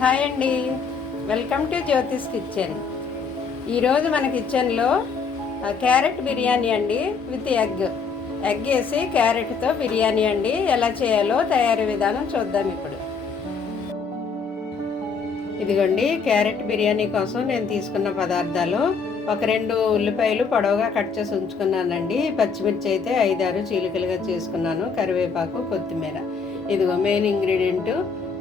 Hi అండి. Welcome to Jyotish kitchen. ఈరోజు మన కిచెన్లో క్యారెట్ బిర్యానీ అండి విత్ ఎగ్. ఎగ్ వేసి క్యారెట్తో బిర్యానీ అండి. ఎలా చేయాలో తయారీ విధానం చూద్దాం ఇప్పుడు. ఇదిగోండి క్యారెట్ బిర్యానీ కోసం నేను తీసుకున్న పదార్థాలు. ఒక రెండు ఉల్లిపాయలు పొడవుగా కట్ చేసి ఉంచుకున్నానండి. పచ్చిమిర్చి అయితే ఐదారు చీలికలుగా చేసుకున్నాను. కరివేపాకు కొత్తిమీర. ఇదిగో మెయిన్ ఇంగ్రీడియంట్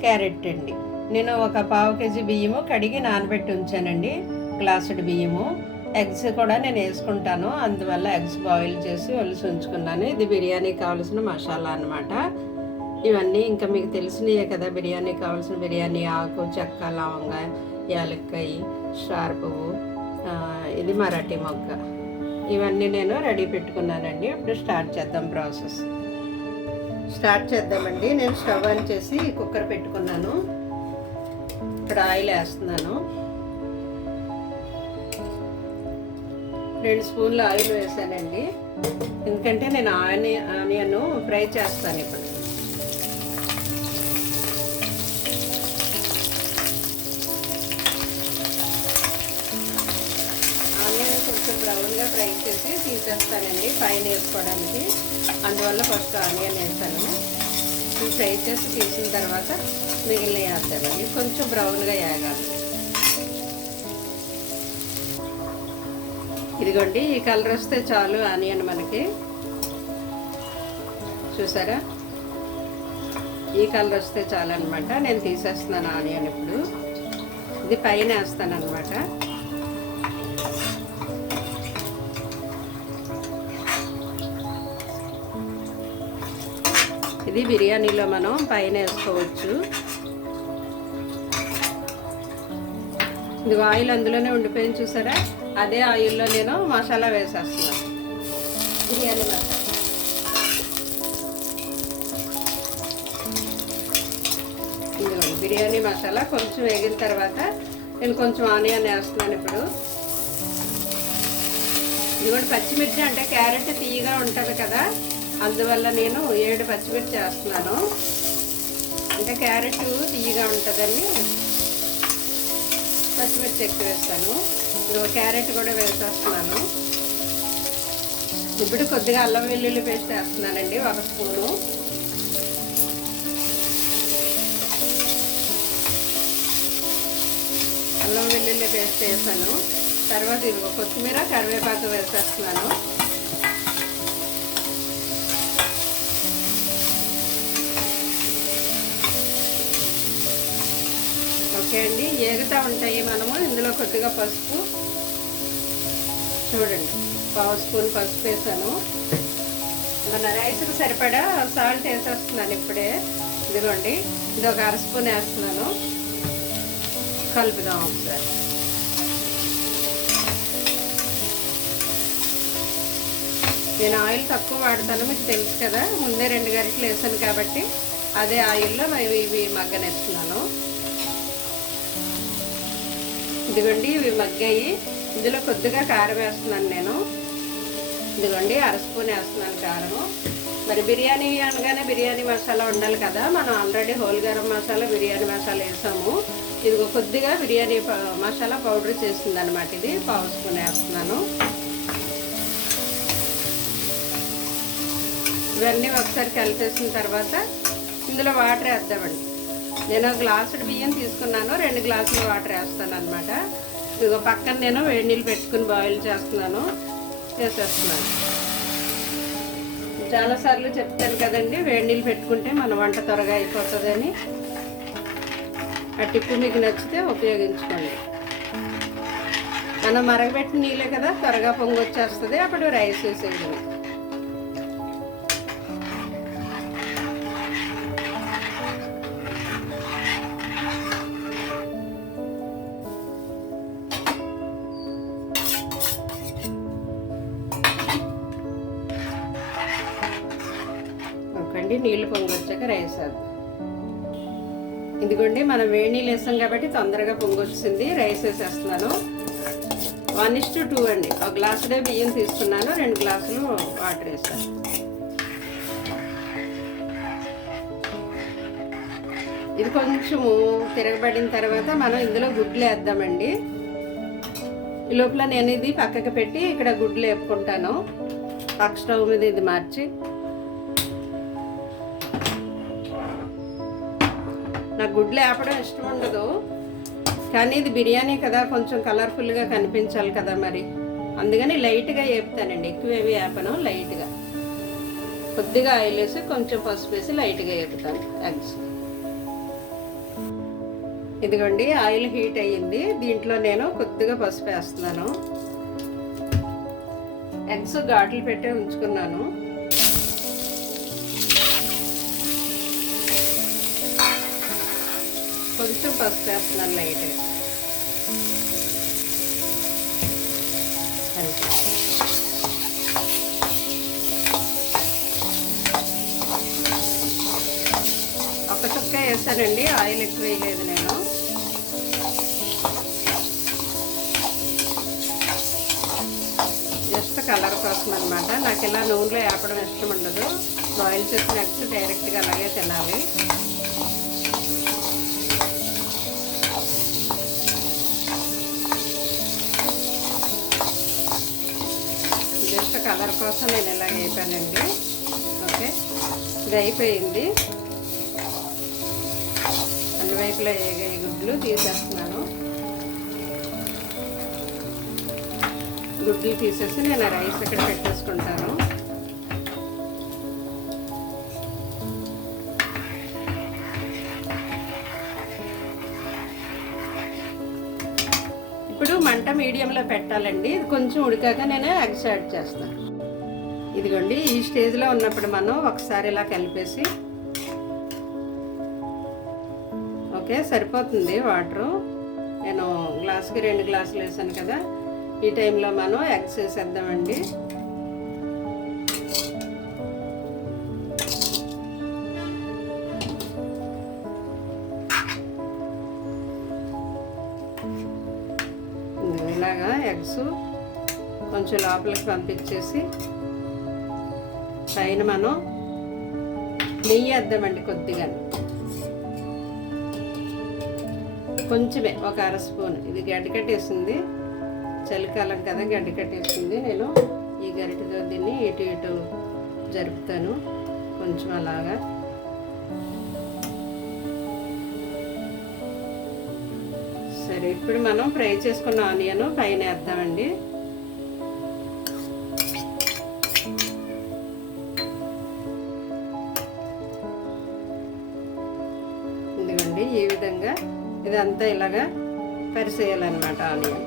క్యారెట్ అండి. నేను ఒక పావు కేజీ బియ్యము కడిగి నానబెట్టి ఉంచానండి. గ్లాసుడు బియ్యము. ఎగ్స్ కూడా నేను వేసుకుంటాను. అందువల్ల ఎగ్స్ బాయిల్ చేసి ఒలిసి ఉంచుకున్నాను. ఇది బిర్యానీకి కావాల్సిన మసాలా అన్నమాట. ఇవన్నీ ఇంకా మీకు తెలిసినయే కదా బిర్యానీ కావాల్సిన బిర్యానీ ఆకు చెక్క లవంగ యాలక్కాయ స్టార్ పువ్వు ఇది మరాఠీ మొగ్గ. ఇవన్నీ నేను రెడీ పెట్టుకున్నానండి. ఇప్పుడు స్టార్ట్ చేద్దాం ప్రాసెస్. స్టార్ట్ చేద్దామండి. నేను స్టవ్ ఆన్ చేసి కుక్కర్ పెట్టుకున్నాను. ఇక్కడ ఆయిల్ వేస్తున్నాను రెండు స్పూన్లు ఆయిల్ వేసానండి. ఎందుకంటే నేను ఆని ఆనియన్ ఫ్రై చేస్తాను ఇప్పుడు. ఆనియన్ కొంచెం బ్రౌన్గా ఫ్రై చేసి తీసేస్తానండి పైన వేసుకోవడానికి. అందువల్ల ఫస్ట్ ఆనియన్ వేస్తాను ఫ్రై చేసి తీసిన తర్వాత మిగిలిన వేద్దామండి కొంచెం బ్రౌన్గా వేగాలి ఇదిగోండి ఈ కలర్ వస్తే చాలు ఆనియన్ మనకి. చూసారా? ఈ కలర్ వస్తే చాలు అనమాట నేను తీసేస్తున్నాను ఆనియన్ ఇప్పుడు. ఇది పైన వేస్తాను అనమాట ఇది బిర్యానీలో మనం పైన వేసుకోవచ్చు. ఇది ఆయిల్ అందులోనే ఉండిపోయింది చూసారా? అదే ఆయిల్లో నేను మసాలా వేసేస్తున్నాను బిర్యానీ మసాలా. బిర్యానీ మసాలా కొంచెం వేగిన తర్వాత నేను కొంచెం ఆనియన్ వేస్తున్నాను ఇప్పుడు. ఇదిగోండి పచ్చిమిర్చి అంటే క్యారెట్ తీయగా ఉంటుంది కదా? అందువల్ల నేను ఏడు పచ్చిమిర్చి వేస్తున్నాను. అంటే క్యారెట్ తీయగా ఉంటుందని పచ్చిమిర్చి ఎక్కువ వేస్తాను. ఇదిగో క్యారెట్ కూడా వేసేస్తున్నాను. ఇప్పుడు కొద్దిగా అల్లం వెల్లుల్లి పేస్ట్ వేస్తున్నానండి ఒక స్పూను. అల్లం వెల్లుల్లి పేస్ట్ వేసాను. తర్వాత ఇదిగో కొత్తిమీర కరివేపాకు వేసేస్తున్నాను. ఓకే అండి ఏగుతూ ఉంటాయి మనము. ఇందులో కొద్దిగా పసుపు. చూడండి పావు స్పూన్ పసుపు వేసాను. మన రైస్కి సరిపడా సాల్ట్ వేసేస్తున్నాను ఇప్పుడే. ఇదిగోండి ఇది ఒక అర స్పూన్ వేస్తున్నాను. కలుపుదాం ఒకసారి. నేను ఆయిల్ తక్కువ వాడతాను మీకు తెలుసు కదా. ముందే రెండు గరిటలు వేసాను కాబట్టి అదే ఆయిల్లో ఇవి ఇవి మగ్గనేస్తున్నాను. ఇదిగోండి ఇవి మగ్గాయి. ఇందులో కొద్దిగా కారం వేస్తున్నాను నేను. ఇదిగోండి అర స్పూన్ వేస్తున్నాను కారం మరి బిర్యానీ అనగానే బిర్యానీ మసాలా ఉండాలి కదా. మనం ఆల్రెడీ హోల్ గరం మసాలా బిర్యానీ మసాలా వేసాము. ఇదిగో కొద్దిగా బిర్యానీ మసాలా పౌడర్ చేసింది అనమాట ఇది. పావు స్పూన్ వేస్తున్నాను. ఇవన్నీ ఒకసారి కలిపేసిన తర్వాత ఇందులో వాటర్ వేద్దామండి. నేను గ్లాసుడు బియ్యం తీసుకున్నాను రెండు గ్లాసులు వాటర్ వేస్తాను అనమాట ఇదిగో పక్కన నేను వేడి నీళ్ళు పెట్టుకుని బాయిల్ చేస్తున్నాను చేసేస్తున్నాను చాలాసార్లు చెప్తాను కదండి వేడి నీళ్ళు పెట్టుకుంటే మన వంట త్వరగా అయిపోతుందని. ఆ టిప్పు మీకు నచ్చితే ఉపయోగించుకోండి. మనం మరగబెట్టిన నీళ్ళే కదా త్వరగా పొంగొచ్చేస్తుంది అప్పుడు రైస్ వేసేది నీళ్ళు పొంగొచ్చాక రైస్ వేద్దాం. ఇదిగోండి మనం వేడి నీళ్ళు వేస్తాం కాబట్టి తొందరగా పొంగొచ్చింది. రైస్ వేసేస్తున్నాను. వన్ ఇస్ టు టూ అండి. ఒక గ్లాసుడే బియ్యం తీసుకున్నాను. రెండు గ్లాసులు వాటర్ వేసాను. ఇది కొంచెము తిరగబడిన తర్వాత మనం ఇందులో గుడ్లు వేద్దామండి. ఈ లోపల నేను ఇది పక్కకి పెట్టి ఇక్కడ గుడ్లు వేపుకుంటాను. పక్క స్టవ్ మీద ఇది మార్చి. నాకు గుడ్లు వేపడం ఇష్టం ఉండదు. కానీ ఇది బిర్యానీ కదా కొంచెం కలర్ఫుల్గా కనిపించాలి కదా మరి. అందుకని లైట్గా వేపుతానండి ఎక్కువ ఏవి వేపను లైట్గా. కొద్దిగా ఆయిల్ వేసి కొంచెం పసుపు వేసి లైట్గా వేపుతాను ఎగ్స్ ఇదిగోండి ఆయిల్ హీట్ అయ్యింది. దీంట్లో నేను కొద్దిగా పసుపు వేస్తున్నాను. ఎగ్స్ ఘాట్లు పెట్టి ఉంచుకున్నాను. కొంచెం పసుపు వేస్తున్నాను లైట్గా. అంతే. ఒక చుక్క వేసానండి ఆయిల్ ఎక్కువ వేయలేదు నేను. జస్ట్ కలర్ కోసం అనమాట నాకు ఇలా నూనెలో వేపడం ఇష్టం ఉండదు. బాయిల్ చేసిన ఎగ్స్ డైరెక్ట్గా అలాగే తినాలి. కోసం నేను ఇలా వేపానండి. ఓకే? ఇది అయిపోయింది. అన్ని వైపులా ఏగే గుడ్లు తీసేస్తున్నాను. గుడ్లు తీసేసి నేను రైస్ ఇక్కడ పెట్టేసుకుంటాను. ఇప్పుడు మంట మీడియంలో పెట్టాలండి. ఇది కొంచెం ఉడికాక నేను ఎగ్స్ యాడ్ చేస్తాను. ఇదిగోండి ఈ స్టేజ్లో ఉన్నప్పుడు మనం ఒకసారి ఇలా కలిపేసి ఓకే సరిపోతుంది వాటరు. నేను గ్లాస్కి రెండు గ్లాసులు వేసాను కదా ఈ టైంలో మనం ఎగ్స్ వేసేద్దామండి ఇలాగా ఎగ్స్ కొంచెం లోపలికి పంపించేసి పైన మనం నెయ్యి వేద్దామండి కొద్దిగా. కొంచెమే ఒక అర స్పూన్. ఇది గడ్డి కట్టేసింది. చలికాలం కదా గడ్డి కట్టేసింది. నేను ఈ గరిటతో దీన్ని ఇటు ఇటు జరుపుతాను. కొంచెం అలాగా. సరే ఇప్పుడు మనం ఫ్రై చేసుకున్న ఆనియన్ పైన వేద్దామండి. ఇలాగా పరిసేయాలన్నమాట ఆనియన్.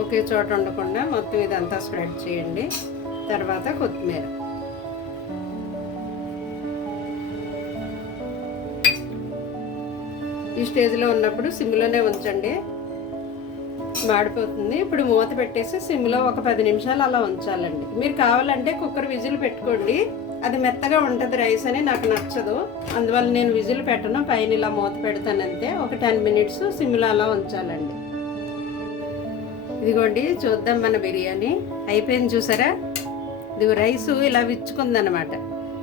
ఒకే చోట ఉండకుండా మొత్తం ఇదంతా స్ప్రెడ్ చేయండి. తర్వాత కొత్తిమీర. ఈ స్టేజ్లో ఉన్నప్పుడు సిమ్లోనే ఉంచండి. మాడిపోతుంది. ఇప్పుడు మూత పెట్టేసి సిమ్లో ఒక పది నిమిషాలు అలా ఉంచాలండి. మీరు కావాలంటే కుక్కర్ విజిల్ పెట్టుకోండి. అది మెత్తగా ఉంటుంది రైస్ అని నాకు నచ్చదు. అందువల్ల నేను విజిల్ పెట్టను. పైన ఇలా మూత పెడతానంతే ఒక టెన్ మినిట్స్ సిమ్లో అలా ఉంచాలండి. ఇదిగోండి చూద్దాం మన బిర్యానీ. అయిపోయింది చూసారా? ఇది రైస్ ఇలా విచ్చుకుందనమాట.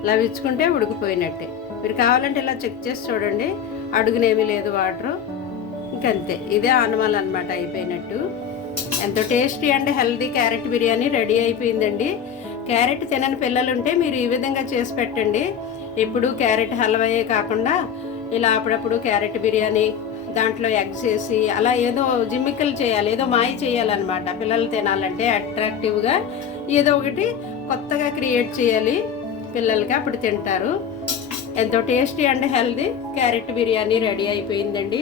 ఇలా విచ్చుకుంటే ఉడికిపోయినట్టే. మీరు కావాలంటే ఇలా చెక్ చేసి చూడండి. అడుగునేమీ లేదు వాటరు. ఇంకంతే. ఇదే ఆనమాల్ అనమాట అయిపోయినట్టు. ఎంతో tasty and healthy carrot biryani ready అయిపోయిందండి. క్యారెట్ తినని పిల్లలు ఉంటే మీరు ఈ విధంగా చేసి పెట్టండి. ఇప్పుడు క్యారెట్ హల్వాయే కాకుండా ఇలా అప్పుడప్పుడు క్యారెట్ బిర్యానీ దాంట్లో ఎగ్స్ వేసి అలా ఏదో జిమ్మికలు చేయాలి ఏదో మాయ చేయాలన్నమాట. పిల్లలు తినాలంటే అట్రాక్టివ్గా ఏదో ఒకటి కొత్తగా క్రియేట్ చేయాలి పిల్లలకి అప్పుడు తింటారు. ఎంతో tasty and healthy carrot biryani ready అయిపోయిందండి.